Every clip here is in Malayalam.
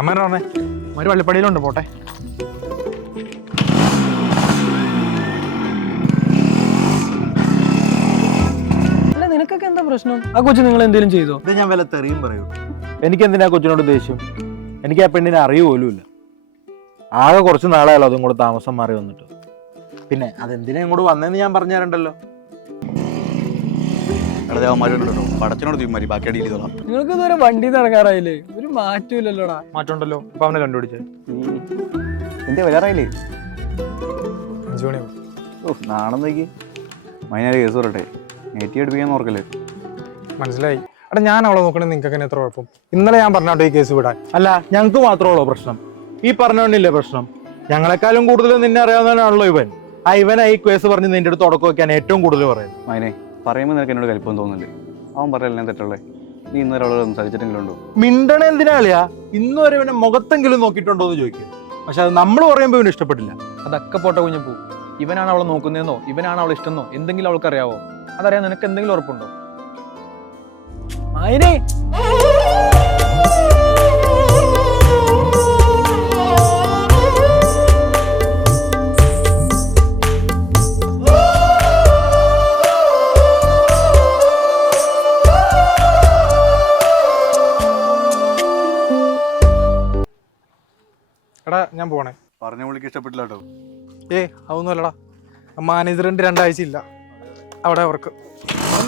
അമ്മേനെ പറഞ്ഞേ ഒരു വള്ളിപ്പടിയിലുണ്ട്, പോട്ടെ. അല്ല നിനക്കൊക്കെ എന്താ പ്രശ്നം? ആ കൊച്ചു നിങ്ങൾ എന്തെങ്കിലും ചെയ്തോ? ഇത് ഞാൻ വല്ല തെറിയും പറയൂ. എനിക്ക് എന്തിനാ കൊച്ചിനോട് ദേഷ്യം? എനിക്ക് ആ പെണ്ണിനെ അറിയുപോലുമില്ല. ആകെ കുറച്ച് നാളെയല്ലോ അതും കൂടെ താമസം മാറി വന്നിട്ട്. പിന്നെ അതെന്തിനാ ഇങ്ങോട്ട് വന്നതെന്ന് ഞാൻ പറഞ്ഞു തരണ്ടല്ലോ. പടത്തിനോട് തീരുമാനി ബാക്കി അടിയിൽ ചെയ്തോളാം. നിങ്ങൾക്ക് ഇതുവരെ വണ്ടി ഇറങ്ങാറായില്ലേ? ഒരു മാറ്റമില്ലല്ലോടാ. മാറ്റമുണ്ടല്ലോ. ഇപ്പൊ അവനെ കണ്ടുപിടിച്ചേ. എന്റെ വരാറായില്ലേ? 5 മണിയാവും. നാളെ നോക്കി മൈനാര് കേസ് പറയട്ടെ. നെറ്റി അടുപ്പിക്കാൻ ഓർക്കല്ലേ? മനസ്സിലായി. എടാ ഞാൻ അവളെ നോക്കണേ, നിങ്ങൾക്ക് എത്ര കുഴപ്പം? ഇന്നലെ ഞാൻ പറഞ്ഞോട്ടെ ഈ കേസ് വിടാൻ. അല്ല ഞങ്ങൾക്ക് മാത്രമുള്ളൂ പ്രശ്നം? ഈ പറഞ്ഞോണ്ടില്ലേ പ്രശ്നം? ഞങ്ങളെക്കാളും കൂടുതൽ നിന്നെ അറിയാവുന്നവനാണല്ലോ ഇവൻ. ആ ഇവനാ ഈ കേസ് പറഞ്ഞ് നിന്റെ അടുത്ത് തുടക്കം വെക്കാൻ ഏറ്റവും കൂടുതൽ പറയുന്നത്. മൈനെ പറയുമ്പോൾ നിനക്ക് എന്നോട് കലിപ്പം തോന്നുന്നില്ലേ? അവൻ പറയല്ലേ തെറ്റുള്ളേ? നീ ഇന്നലെ അവളോട് സംസാരിച്ചിട്ടെങ്കിലുണ്ടോ? മിണ്ടണ എന്തിനാ കളിയാ? ഇന്ന് വരെ ഇവനെ മുഖത്തെങ്കിലും നോക്കിയിട്ടുണ്ടോ എന്ന് ചോദിക്കുക. പക്ഷെ അത് നമ്മൾ പറയുമ്പോൾ ഇവന് ഇഷ്ടപ്പെട്ടില്ല. അതൊക്കെ പോട്ടെ കുഞ്ഞപ്പൂ. ഇവനാണ് അവളെ നോക്കുന്നതെന്നോ ഇവനാണ് അവളെ ഇഷ്ടമെന്നോ എന്തെങ്കിലും അവൾക്ക് അറിയാവോ? അതറിയാൻ നിനക്ക് എന്തെങ്കിലും ഉറപ്പുണ്ടോ? ആയിരേ എടാ ഞാൻ പോണേ. പറഞ്ഞ വിളിക്ക് ഇഷ്ടപ്പെട്ടില്ല കേട്ടോ. അതൊന്നുമല്ലടാ, മാനേജറിന്റെ 2 ആഴ്ച ഇല്ല അവിടെ അവർക്ക്.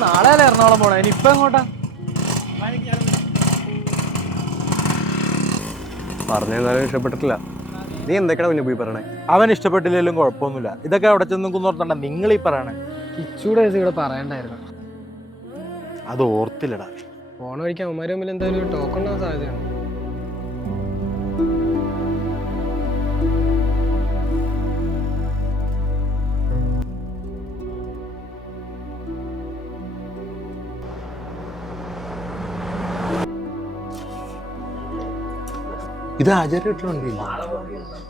നാളെ അല്ലേ എറണാകുളം പോണേ? ഇനിയിപ്പൊ എങ്ങോട്ടാ? പറഞ്ഞാലും ഇഷ്ടപ്പെട്ടിട്ടില്ല. നീ എന്തൊക്കെയാണ് പിന്നെ പോയി പറയണേ? അവൻ ഇഷ്ടപ്പെട്ടില്ലെങ്കിലും കുഴപ്പമൊന്നുമില്ല. ഇതൊക്കെ അവിടെ ചെന്ന് നോക്കുന്നുണ്ടോ നിങ്ങൾ ഈ പറയണേ? കിച്ചൂടെ ഇവിടെ പറയണ്ടായിരുന്നു. അത് ഓർത്തില്ലടാ. ഫോൺ വഴിക്കാൻ അവന്മാര് മുമ്പിൽ എന്തായാലും ടോക്ക് ഉണ്ടാവാൻ സാധ്യതയാണ്. ഇത് ആചാര്യ വീട്ടിലുണ്ടോ?